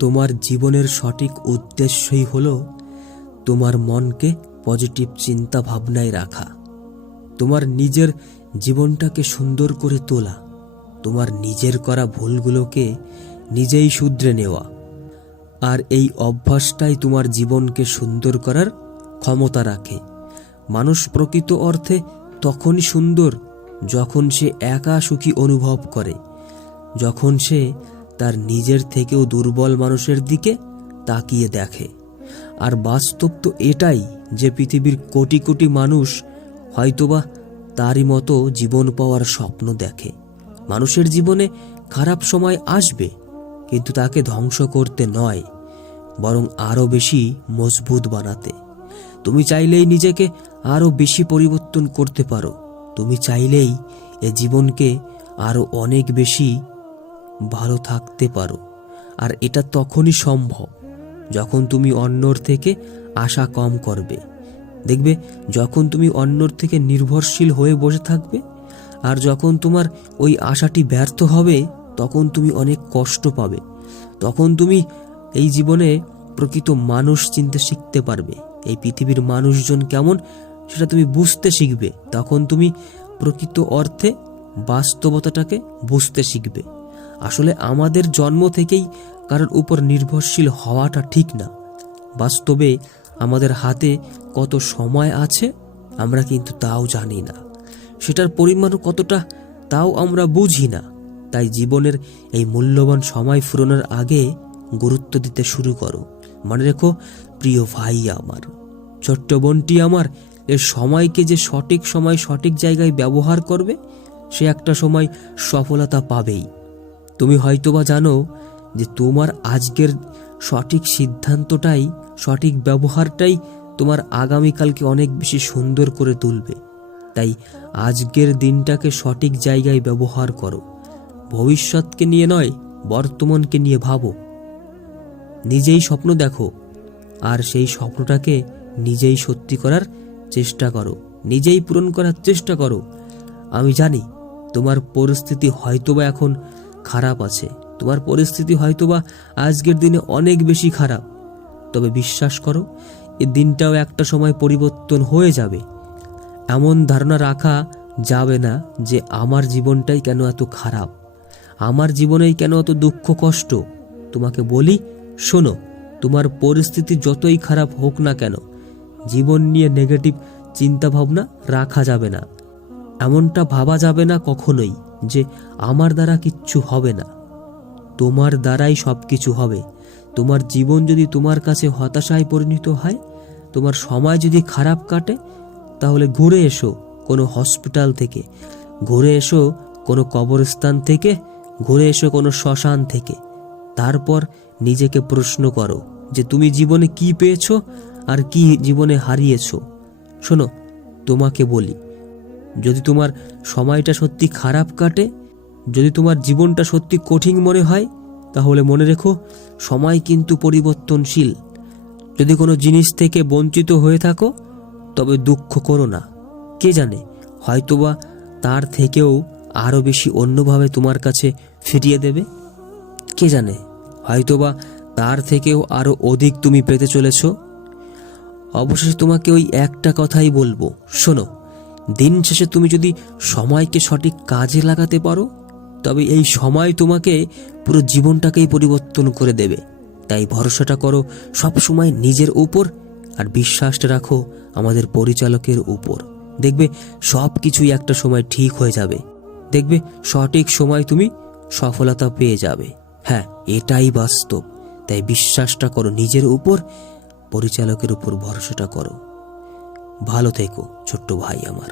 তোমার জীবনের সঠিক উদ্দেশ্যই হলো তোমার মনকে পজিটিভ চিন্তা ভাবনায় রাখা, তোমার নিজের জীবনটাকে সুন্দর করে তোলা, তোমার নিজের করা ভুলগুলোকে নিজেই শুধরে নেওয়া। আর এই অভ্যাসটাই তোমার জীবনকে সুন্দর করার ক্ষমতা রাখে। মানুষ প্রকৃত অর্থে তখনই সুন্দর যখন সে একা সুখী অনুভব করে, যখন সে তার নিজের থেকেও দুর্বল মানুষের দিকে তাকিয়ে দেখে। আর বাস্তব তো এটাই যে পৃথিবীর কোটি কোটি মানুষ হয়তোবা তারই মতো জীবন পাওয়ার স্বপ্ন দেখে। মানুষের জীবনে খারাপ সময় আসবে, কিন্তু তাকে ধ্বংস করতে নয়, বরং আরো বেশি মজবুত বানাতে। তুমি চাইলেই নিজেকে আরো বেশি পরিবর্তন করতে পারো। তুমি চাইলেই এ জীবনকে আরো অনেক বেশি ভালো থাকতে পারো। আর এটা তখনই সম্ভব যখন তুমি অন্যর থেকে আশা কম করবে। দেখবে, যখন তুমি অন্যর থেকে নির্ভরশীল হয়ে বসে থাকবে আর যখন তোমার ওই আশাটি ব্যর্থ হবে, তখন তুমি অনেক কষ্ট পাবে। তখন তুমি এই জীবনে প্রকৃত মানুষ চিনতে শিখতে পারবে। এই পৃথিবীর মানুষজন কেমন সেটা তুমি বুঝতে শিখবে। তখন তুমি প্রকৃত অর্থে বাস্তবতাটাকে বুঝতে শিখবে। আসলে আমাদের জন্ম থেকেই কারোর উপর নির্ভরশীল হওয়াটা ঠিক না। বাস্তবে আমাদের হাতে কত সময় আছে আমরা কিন্তু তাও জানি না, সেটার পরিমাণও কতটা তাও আমরা বুঝি না। তাই জীবনের এই মূল্যবান সময় ফুরোনোর আগে গুরুত্ব দিতে শুরু করো। মনে রেখো প্রিয় ভাই আমার, ছোট্ট বোনটি আমার, এর সময়কে যে সঠিক সময় সঠিক জায়গায় ব্যবহার করবে সে একটা সময় সফলতা পাবেই। তুমি হয়তোবা জানো যে তোমার আজকের সঠিক সিদ্ধান্তটাই, সঠিক ব্যবহারটাই তোমার আগামীকালকে অনেক বেশি সুন্দর করে তুলবে। তাই আজকের দিনটাকে সঠিক জায়গায় ব্যবহার করো। ভবিষ্যৎকে নিয়ে নয়, বর্তমানকে নিয়ে ভাবো। নিজেই স্বপ্ন দেখো আর সেই স্বপ্নটাকে নিজেই সত্যি করার চেষ্টা করো, নিজেই পূরণ করার চেষ্টা করো। আমি জানি তোমার পরিস্থিতি হয়তোবা এখন খারাপ আছে, তোমার পরিস্থিতি হয়তোবা আজকের দিনে অনেক বেশি খারাপ, তবে বিশ্বাস করো এই দিনটাও একটা সময় পরিবর্তন হয়ে যাবে। এমন ধারণা রাখা যাবে না যে আমার জীবনটাই কেন এত খারাপ, আমার জীবনেই কেন এত দুঃখ কষ্ট। তোমাকে বলি, শোনো, তোমার পরিস্থিতি যতই খারাপ হোক না কেন, জীবন নিয়ে নেগেটিভ চিন্তা ভাবনা রাখা যাবে না। এমনটা ভাবা যাবে না কখনোই যে আমার দ্বারা কিচ্ছু হবে না। তোমার দ্বারাই সবকিছু হবে। তোমার জীবন যদি তোমার কাছে হতাশায় পরিণত হয়, তোমার সময় যদি খারাপ কাটে, তাহলে ঘুরে এসো কোনো হসপিটাল থেকে, ঘুরে এসো কোনো কবরস্থান থেকে, ঘুরে এসো কোনো শ্মশান থেকে। তারপর নিজেকে প্রশ্ন করো যে তুমি জীবনে কি পেয়েছো আর কি জীবনে হারিয়েছো। শোনো, তোমাকে বলি, যদি তোমার সময়টা সত্যি খারাপ কাটে, যদি তোমার জীবনটা সত্যি কঠিন মনে হয়, তাহলে মনে রেখো সময় কিন্তু পরিবর্তনশীল। যদি কোনো জিনিস থেকে বঞ্চিত হয়ে থাকো, তবে দুঃখ করো না। কে জানে, হয়তোবা তার থেকেও আরো বেশি অন্যভাবে তোমার কাছে ফিরিয়ে দেবে। কে জানে, হয়তোবা তার থেকেও আরো অধিক তুমি পেতে চলেছ। অবশেষে তোমাকে ওই একটা কথাই বলবো, শোনো, দিন শেষে তুমি যদি সময়কে সঠিক কাজে লাগাতে পারো, তবে এই সময় তোমাকে পুরো জীবনটাকেই পরিবর্তন করে দেবে। তাই ভরসাটা করো সব সময় নিজের উপর, আর বিশ্বাসটা রাখো আমাদের পরিচালকের উপর। দেখবে সব কিছুই একটা সময় ঠিক হয়ে যাবে। দেখবে সঠিক সময় তুমি সফলতা পেয়ে যাবে। হ্যাঁ, এটাই বাস্তব। তাই বিশ্বাসটা করো নিজের উপর, পরিচালকের উপর ভরসাটা করো। ভালো থেকো ছোট্ট ভাই আমার।